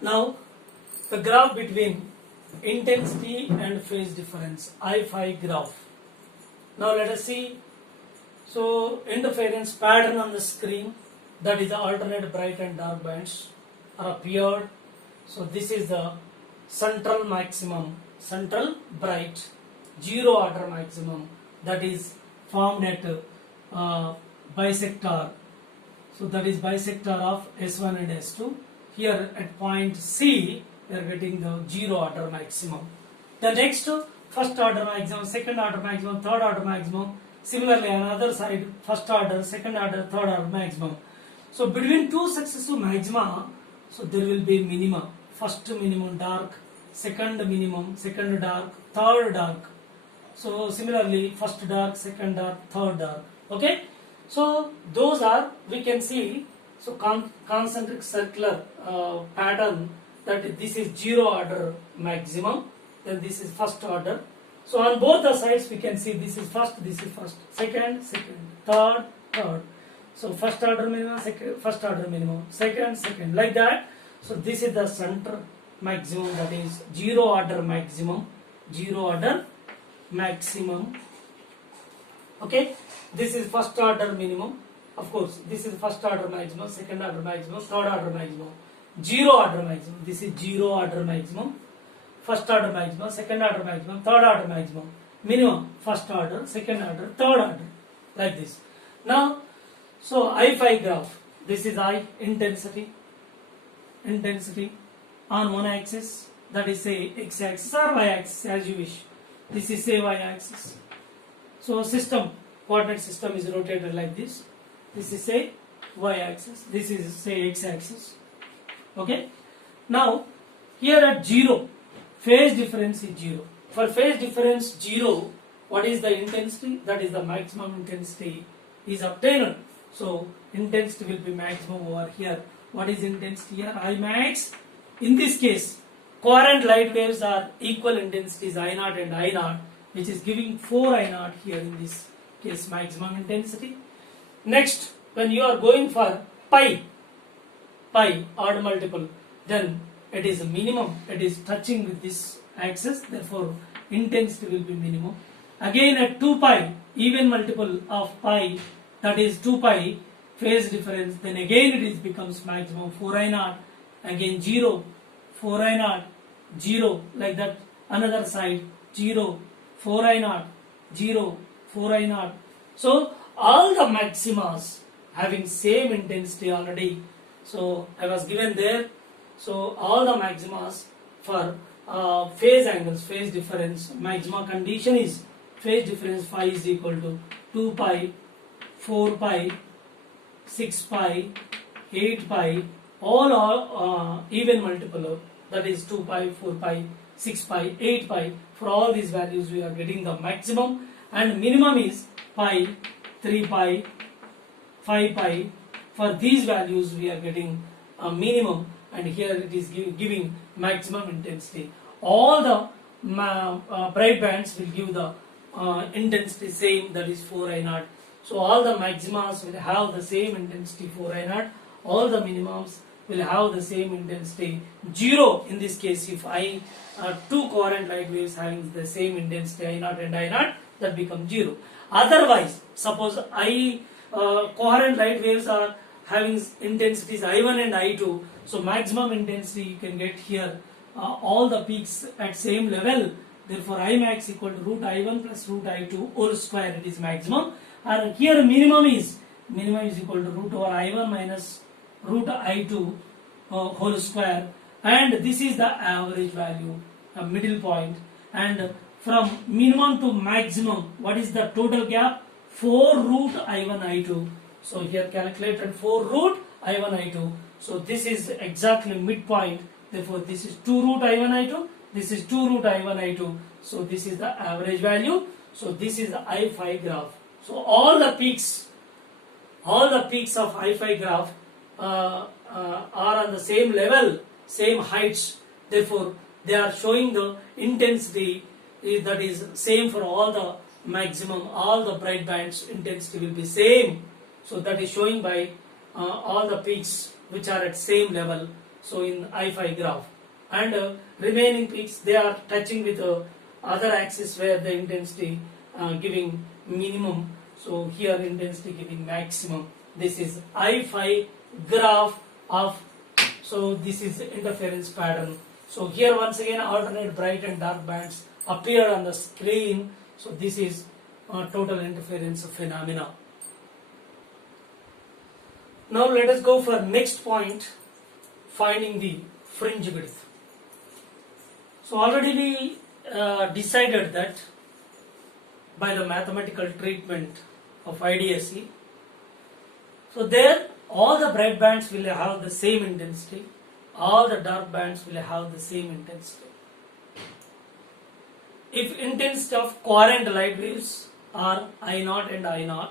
Now the graph between intensity and phase difference, I5 graph. Now let us see. So interference pattern on the screen, that is the alternate bright and dark bands are appeared. So this is the central maximum, central bright, zero order maximum, that is formed at bisector. So that is bisector of S1 and S2. Here at point C, we are getting the zero order maximum. The next, first order maximum, second order maximum, third order maximum. Similarly, on the other side, first order, second order, third order maximum. So between two successive maxima, so there will be minima. First minimum dark, second minimum, second dark, third dark. So similarly, first dark, second dark, third dark. Okay. So those are, we can see, so concentric circular pattern, that this is zero order maximum, then this is first order. So on both the sides we can see this is first, second, third. So first order minimum, first order minimum, second, like that. So this is the center maximum, that is zero order maximum. Okay, this is first order minimum. Of course, this is first order maximum, second order maximum, third order maximum, zero order maximum. This is zero order maximum. First order maximum, second order maximum, third order maximum, minimum, first order, second order, third order, like this. Now, so I5 graph, this is I, intensity on one axis, that is say x axis or y axis as you wish. This is say y axis. So system, coordinate system is rotated like this. This is say y axis, this is say x axis. Okay. Now, here at 0, phase difference is 0. For phase difference 0, what is the intensity? That is the maximum intensity is obtained. So intensity will be maximum over here. What is intensity here? I max. In this case, coherent light waves are equal intensities I0 and I0, which is giving 4 I0 here in this case, maximum intensity. Next, when you are going for pi odd multiple, then it is a minimum, it is touching with this axis, therefore intensity will be minimum. Again at 2 pi, even multiple of pi, that is 2 pi phase difference, then again it is becomes maximum 4 I0, again 0, 4 I0, 0, like that. Another side 0, 4 I0, 0, 4 I0. So all the maximas having same intensity already. So I was given there. So all the maximas for phase angles, phase difference, maxima condition is phase difference phi is equal to 2 pi, 4 pi, 6 pi, 8 pi, all are even multiple, that is 2 pi, 4 pi, 6 pi, 8 pi. For all these values we are getting the maximum, and minimum is pi, 3 pi, 5 pi. For these values we are getting a minimum, and here it is giving maximum intensity. All the bright bands will give the intensity same, that is 4 I0. So all the maximas will have the same intensity 4 I0. All the minimums will have the same intensity 0. In this case, if two coherent light waves having the same intensity I0 and I0, that becomes 0. Otherwise, suppose coherent light waves are having intensities I1 and I2, so maximum intensity you can get here all the peaks at same level. Therefore, I max equal to root I1 plus root I2 whole square, it is maximum. And here minimum is equal to root over I1 minus root I2 whole square, and this is the average value, a middle point. And from minimum to maximum, what is the total gap? 4 root I1 I2. So here calculated 4 root I1 I2. So this is exactly midpoint. Therefore this is 2 root I1 I2. This is 2 root I1 I2. So this is the average value. So this is the I5 graph. So all the peaks of I5 graph are on the same level, same heights. Therefore they are showing the intensity that is same for all the maximum, all the bright bands intensity will be same. So that is showing by all the peaks which are at same level. so in I5 graph, and remaining peaks they are touching with other axis where the intensity giving minimum, so here intensity giving maximum. This is I5 graph of, so this is interference pattern. So here once again alternate bright and dark bands appear on the screen. So this is total interference phenomena. Now let us go for next point, finding the fringe width. So already we decided that by the mathematical treatment of IDSE, so there all the bright bands will have the same intensity, all the dark bands will have the same intensity. If intensity of coherent light waves are I0 and I0,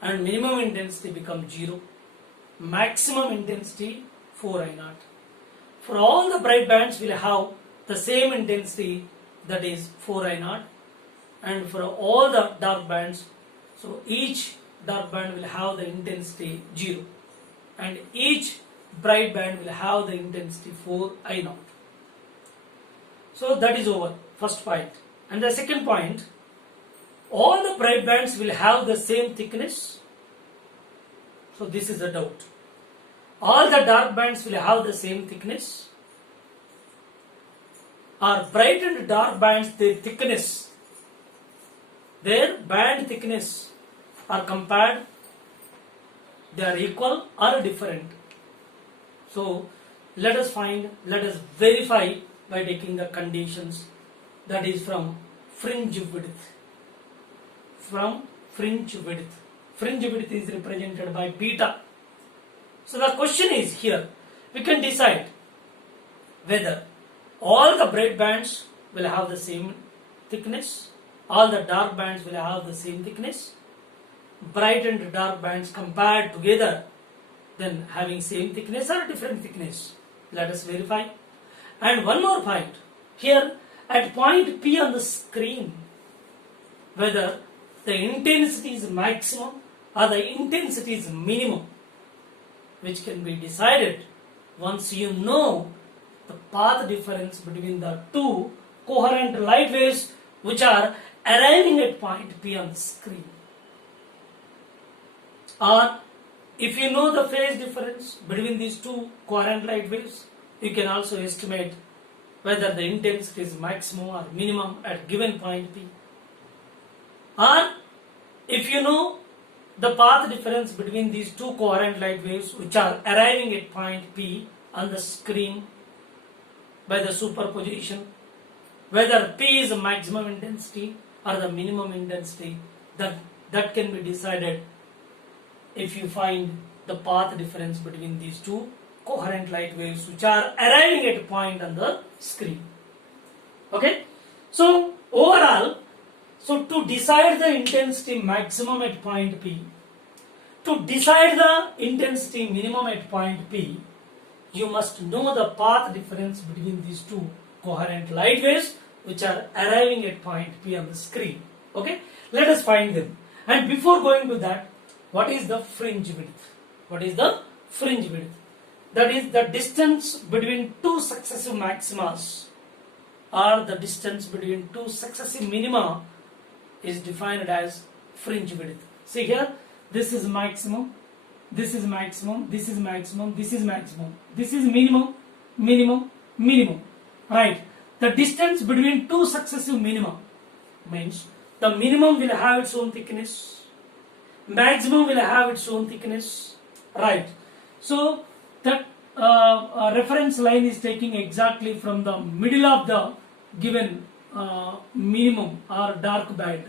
and minimum intensity becomes 0, maximum intensity 4I0. For all the bright bands will have the same intensity, that is 4I0, and for all the dark bands, so each dark band will have the intensity 0, and each bright band will have the intensity 4I0. So that is over, first point. And the second point, all the bright bands will have the same thickness. So this is a doubt. All the dark bands will have the same thickness. Or bright and dark bands, their thickness, their band thickness are compared, they are equal or different. So let us verify by taking the conditions, that is from fringe width. From fringe width. Fringe width is represented by beta. So the question is here, we can decide whether all the bright bands will have the same thickness, all the dark bands will have the same thickness, bright and dark bands compared together, then having same thickness or different thickness. Let us verify. And one more point, here at point P on the screen, whether the intensity is maximum or the intensity is minimum, which can be decided once you know the path difference between the two coherent light waves which are arriving at point P on the screen. Or if you know the phase difference between these two coherent light waves, you can also estimate whether the intensity is maximum or minimum at given point P. Or if you know the path difference between these two coherent light waves which are arriving at point P on the screen by the superposition, whether P is the maximum intensity or the minimum intensity, that can be decided if you find the path difference between these two coherent light waves which are arriving at a point on the screen. Okay, so overall, so to decide the intensity maximum at point P, to decide the intensity minimum at point P, you must know the path difference between these two coherent light waves which are arriving at point P on the screen. Okay, let us find them. And before going to that, what is the fringe width? What is the fringe width? That is the distance between two successive maximas, or the distance between two successive minima is defined as fringe width. See here, this is maximum, this is maximum, this is maximum, this is maximum, this is minimum, minimum, minimum. Right? The distance between two successive minima means the minimum will have its own thickness, maximum will have its own thickness. Right? So that reference line is taking exactly from the middle of the given minimum or dark band.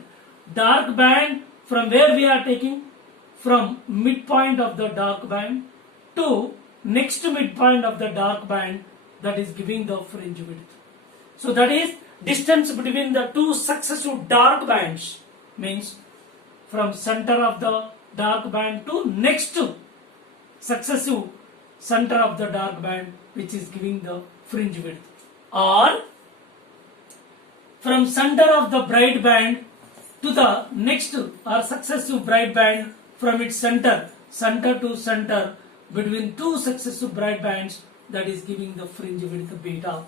Dark band, from where we are taking? From midpoint of the dark band to next midpoint of the dark band, that is giving the fringe width. So that is distance between the two successive dark bands, means from center of the dark band to next successive center of the dark band, which is giving the fringe width. Or from center of the bright band to the next or successive bright band, from its center to center between two successive bright bands, that is giving the fringe width beta.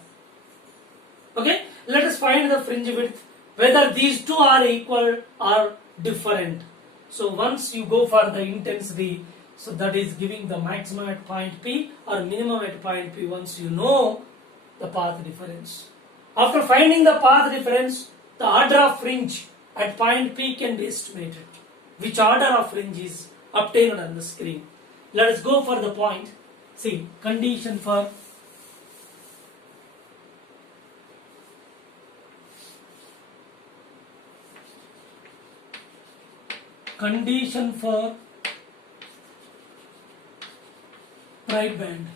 Okay, let us find the fringe width, whether these two are equal or different. So once you go for the intensity, so that is giving the maximum at point P or minimum at point P once you know the path difference. After finding the path difference, the order of fringe at point P can be estimated. Which order of fringe is obtained on the screen. Let us go for the point. See, condition for bright band.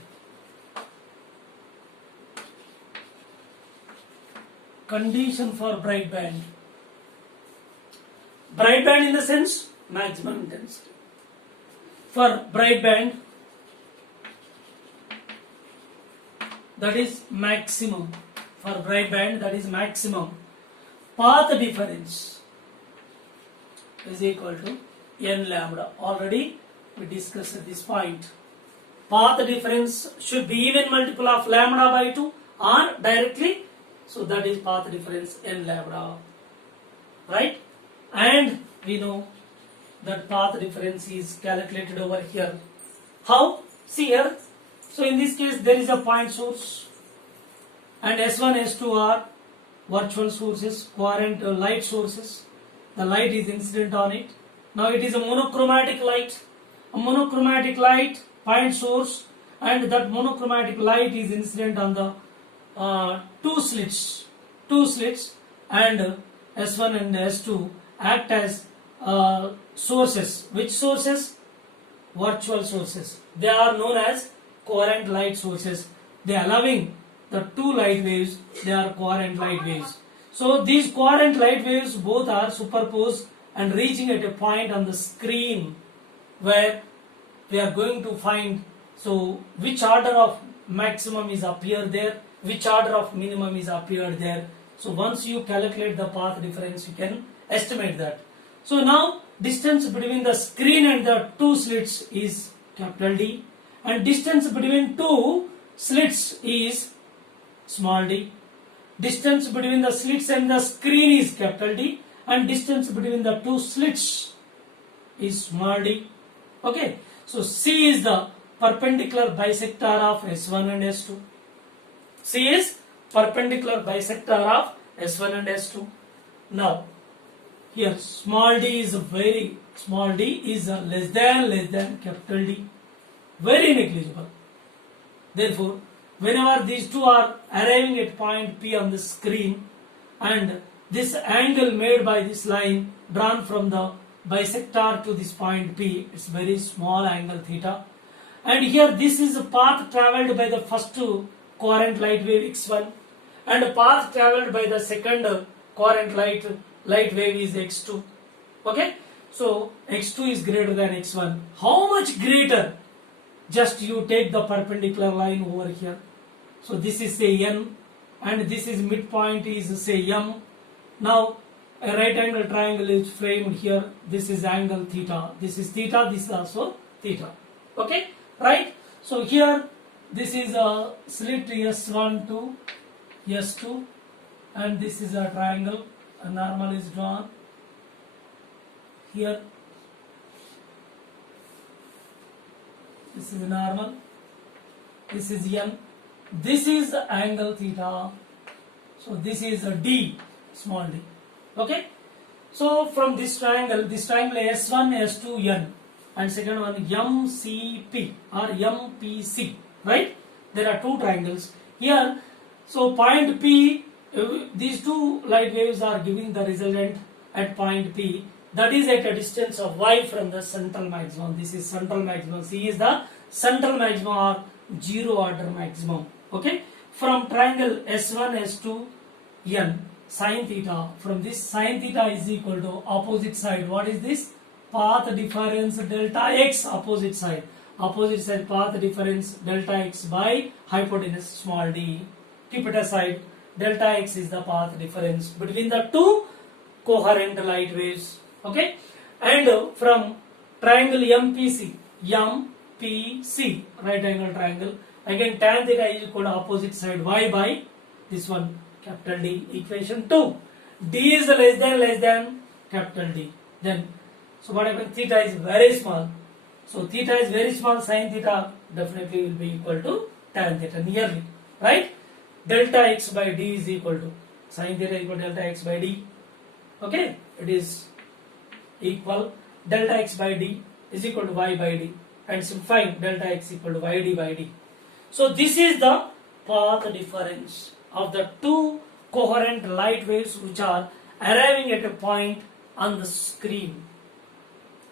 Condition for bright band. Bright band in the sense maximum intensity. For bright band, that is maximum. For bright band, that is maximum. Path difference is equal to n lambda. Already we discussed at this point. Path difference should be even multiple of lambda by 2 or directly. So that is path difference n lambda. Right? And we know that path difference is calculated over here. How? See here. So in this case there is a point source and S1, S2 are virtual sources, coherent light sources. The light is incident on it. Now it is a monochromatic light. A monochromatic light, point source, and that monochromatic light is incident on the two slits. And S1 and S2 act as sources. Which sources? Virtual sources. They are known as coherent light sources. They are allowing the two light waves. They are coherent light waves. So these coherent light waves both are superposed and reaching at a point on the screen where we are going to find so which order of maximum is appeared there, which order of minimum is appeared there. So once you calculate the path difference, you can estimate that. So now distance between the screen and the two slits is capital D, and distance between two slits is small d. Distance between the slits and the screen is capital D, and distance between the two slits is small d. Okay, so C is the perpendicular bisector of S1 and S2. C is perpendicular bisector of S1 and S2. Now, here small d is less than capital D. Very negligible. Therefore, whenever these two are arriving at point P on the screen and this angle made by this line drawn from the bisector to this point P, it's very small angle theta. And here this is the path travelled by the first coherent light wave x1 and the path travelled by the second coherent light wave is x2. Okay, so x2 is greater than x1. How much greater? Just you take the perpendicular line over here. So this is say n and this is midpoint is say m. Now a right angle triangle is framed here. This is angle theta. This is theta. This is also theta. Okay, right? So here this is a slit S1 to S2 and this is a triangle. A normal is drawn here. This is normal. This is n. This is the angle theta. So this is a d, small d. Okay. So from this triangle S1, S2, n, and second one MCP or MPC. Right? There are two triangles here. So point P. These two light waves are giving the resultant at point P, that is at a distance of y from the central maximum. This is central maximum. C is the central maximum or zero order maximum. Okay, from triangle S1 S2 n sin theta, from this sin theta is equal to opposite side. What is this? Path difference delta x, opposite side path difference delta x by hypotenuse small d. Keep it aside. Delta x is the path difference between the two coherent light waves. Okay, and from triangle MPC, right angle triangle, Again tan theta is equal to opposite side y by this one capital D, equation 2. D is less than capital D. Then so what happens, theta is very small. So theta is very small, sin theta definitely will be equal to tan theta nearly, right? Delta x by D is equal to sin theta equal to delta x by D. Okay, it is equal delta x by D is equal to y by D, and simplifying delta x equal to yd by D. So this is the path difference of the two coherent light waves which are arriving at a point on the screen.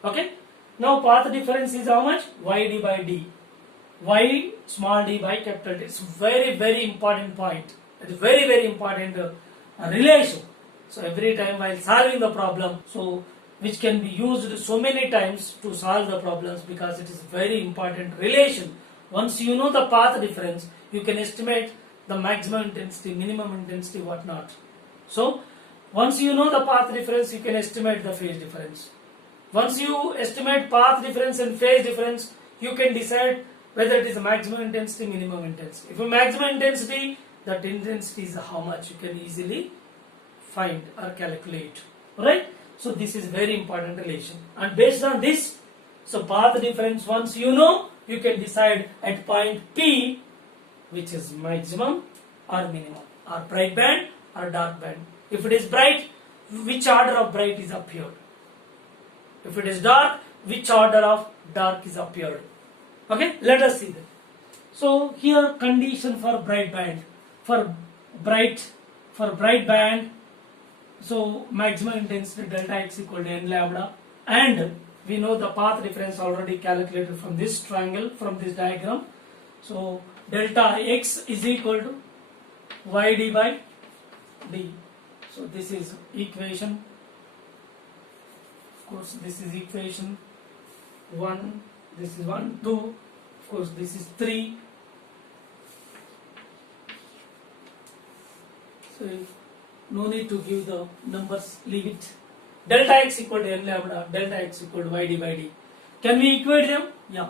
Okay, now path difference is how much? Yd by D, y small d by capital D. It's very important point. It's very important relation. So every time while solving the problem, so which can be used so many times to solve the problems, because it is very important relation. Once you know the path difference, you can estimate the maximum intensity, minimum intensity, whatnot. So once you know the path difference, you can estimate the phase difference. Once you estimate path difference and phase difference, you can decide whether it is a maximum intensity, minimum intensity. If a maximum intensity, that intensity is how much, you can easily find or calculate. Alright? So this is very important relation. And based on this, so path difference, once you know, you can decide at point P which is maximum or minimum, or bright band or dark band. If it is bright, which order of bright is appeared. If it is dark, which order of dark is appeared. Okay, let us see that. So here condition for bright band, for bright band, so maximum intensity delta x equal to n lambda, and we know the path difference already calculated from this triangle, from this diagram. So delta x is equal to yd by d. So this is equation, of course this is equation 1, this is 1, 2, of course this is 3. So no need to give the numbers, leave it. Delta x equal to n lambda, delta x equal to yd by d. Can we equate them? Yeah.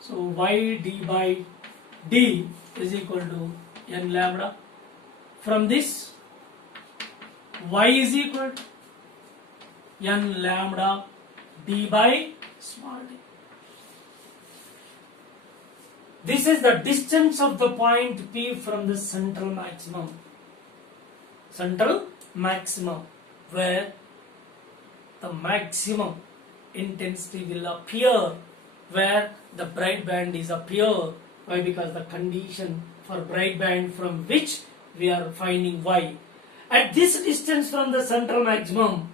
So yd by d is equal to n lambda. From this, y is equal to n lambda d by small d. This is the distance of the point P from the central maximum. Central maximum, where the maximum intensity will appear, where the bright band is appear. Why? Because the condition for bright band from which we are finding y. At this distance from the central maximum,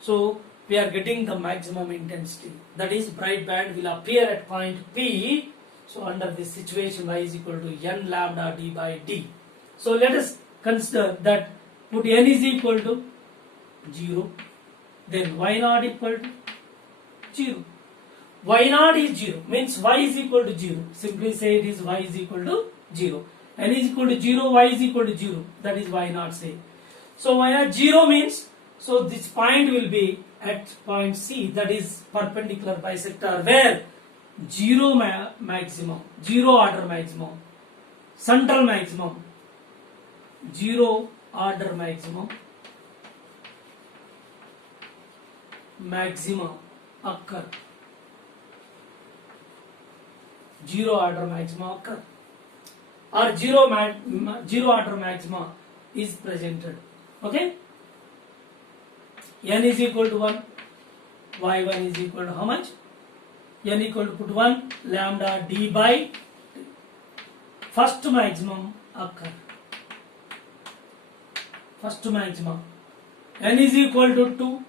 so we are getting the maximum intensity. That is, bright band will appear at point P. So under this situation, y is equal to n lambda d by d. So let us consider that put n is equal to 0, then y naught equal to 0. Y naught is 0, means y is equal to 0. Simply say it is y is equal to 0. N is equal to 0, y is equal to 0. That is y naught, say. So y naught 0 means, so this point will be at point C, that is perpendicular bisector, where 0 maximum, 0 order maximum, central maximum, 0 order maximum, maxima occur. 0 order maxima occur, or 0 order maxima is presented. Okay, n is equal to 1, y1 is equal to how much? N equal to put 1 lambda d by first maximum occur. First maximum, n is equal to 2,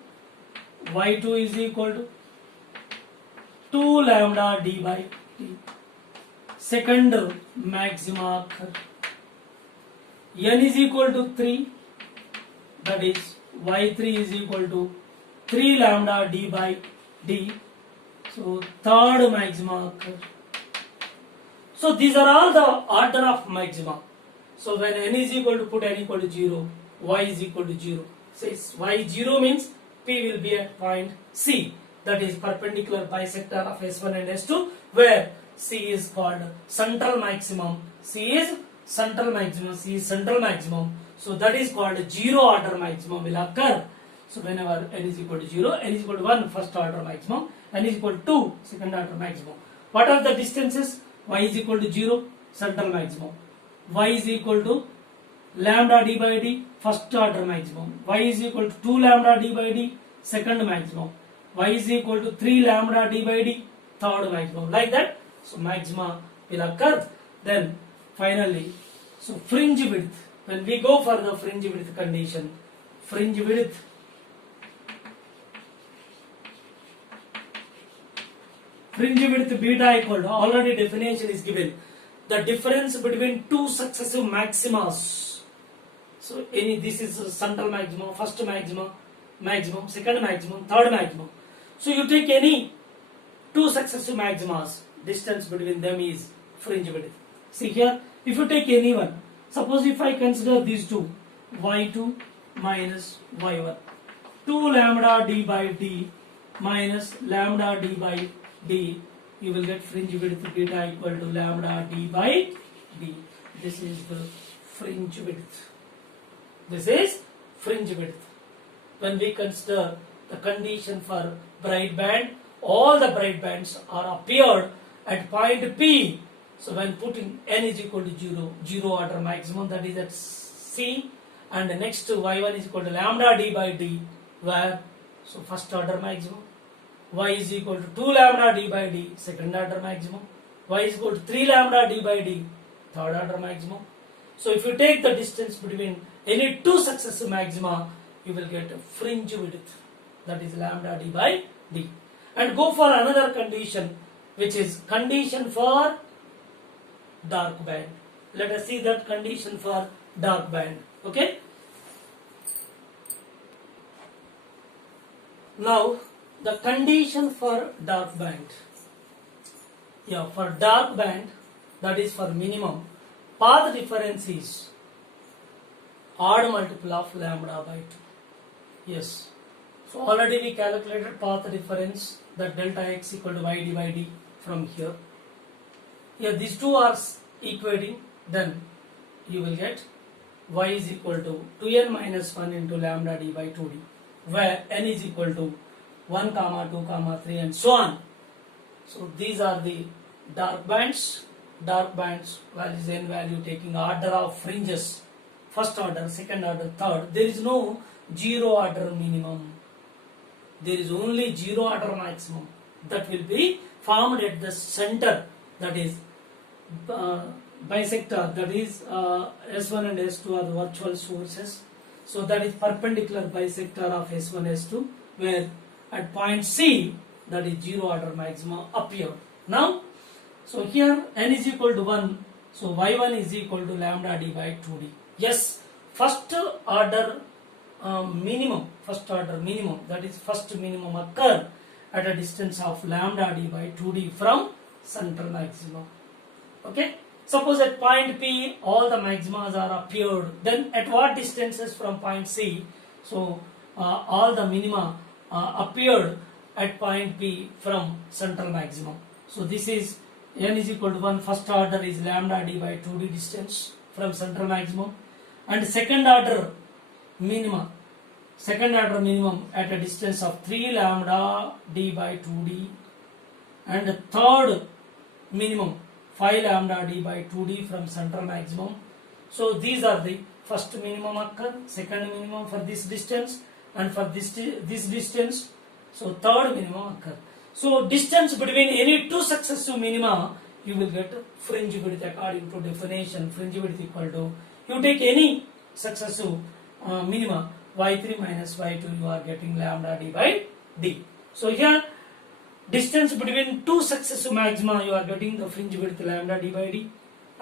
y2 is equal to 2 lambda d by t. Second maxima occur, n is equal to 3, that is y3 is equal to 3 lambda d by d. So third maxima occur. So these are all the order of maxima. So when n is equal to, put n equal to 0, y is equal to 0. Says y 0 means P will be at point C, that is perpendicular bisector of S1 and S2, where C is called central maximum. C is central maximum. C is central maximum. So that is called zero order maximum will occur. So whenever n is equal to 0, n is equal to 1 first order maximum, n is equal to 2 second order maximum. What are the distances? Y is equal to 0 central maximum. Y is equal to lambda d by d first order maximum. Y is equal to 2 lambda d by d second maximum. Y is equal to 3 lambda d by d third maximum. Like that. So maxima will occur. Then finally, so fringe width. When we go for the fringe width condition, fringe width beta equal to, already definition is given, the difference between two successive maximas. So this is central maximum, first maximum, second maximum, third maximum. So you take any two successive maximas, distance between them is fringe width. See here, if you take any one, suppose if I consider these two, y2 minus y1, 2 lambda d by d minus lambda d by d, you will get fringe width beta equal to lambda d by d. This is the fringe width. This is fringe width. When we consider the condition for bright band, all the bright bands are appeared at point P. So when putting n is equal to 0, 0 order maximum, that is at C, and the next to y1 is equal to lambda d by d, where so first order maximum, y is equal to 2 lambda d by d second order maximum, y is equal to 3 lambda d by d third order maximum. So if you take the distance between any two successive maxima, you will get a fringe width, that is lambda d by d. And go for another condition, which is condition for dark band. Let us see that condition for dark band. Okay. Now the condition for dark band. Yeah, for dark band, that is for minimum, path difference is odd multiple of lambda by 2. Yes. So already we calculated path difference, that delta x equal to y d by d from here. Here these two are equating, then you will get y is equal to 2n minus 1 into lambda d by 2d, where n is equal to 1 comma 2 comma 3 and so on. So these are the dark bands. Dark bands values n value taking order of fringes, first order, second order, third. There is no zero order minimum. There is only zero order maximum that will be formed at the center, that is bisector, that is S1 and S2 are the virtual sources. So that is perpendicular bisector of S1 S2, where at point C, that is zero order maximum appear. Now, so here n is equal to 1, so y1 is equal to lambda d by 2d. Yes, first order minimum, that is first minimum occur at a distance of lambda d by 2d from central maximum. Okay. Suppose at point P all the maximas are appeared, then at what distances from point C? So all the minima appeared at point P from central maximum. So this is n is equal to 1, first order is lambda d by 2d distance from central maximum, and second order minimum at a distance of 3 lambda d by 2d, and the third minimum 5 lambda d by 2d from central maximum. So these are the first minimum occur, second minimum for this distance, and for this distance, so third minimum occur. So distance between any two successive minima, you will get fringe width according to definition. Fringe width equal to, you take any successive minima, y3 minus y2, you are getting lambda d by d. So here distance between two successive maxima, you are getting the fringe width lambda d by d,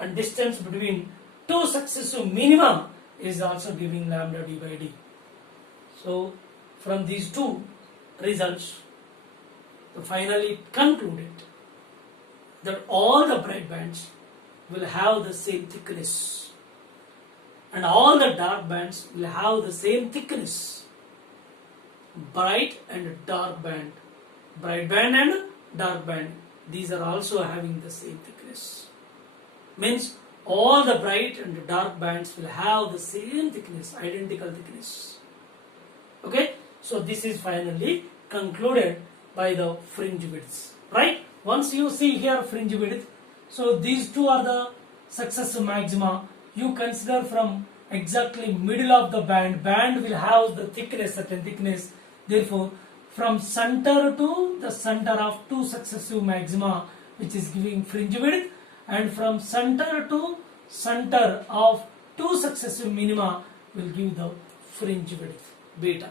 and distance between two successive minima is also giving lambda d by d. So from these two results, finally concluded that all the bright bands will have the same thickness, and all the dark bands will have the same thickness. Bright and dark band, bright band and dark band, these are also having the same thickness. Means all the bright and dark bands will have the same thickness, identical thickness. Okay, so this is finally concluded by the fringe widths, right? Once you see here fringe width, so these two are the successive maxima. You consider from exactly middle of the band will have the thickness, certain thickness. Therefore, from center to the center of two successive maxima, which is giving fringe width, and from center to center of two successive minima will give the fringe width, beta.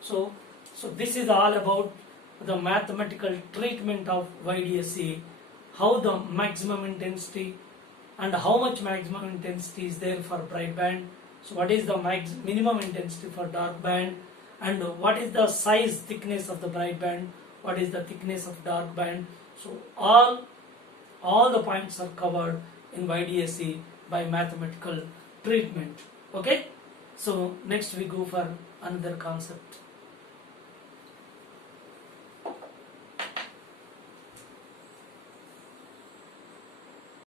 So this is all about the mathematical treatment of YDSE, how the maximum intensity and how much maximum intensity is there for bright band. So what is the minimum intensity for dark band, and what is the size thickness of the bright band, what is the thickness of dark band. So all the points are covered in YDSE by mathematical treatment. Okay, so next we go for another concept.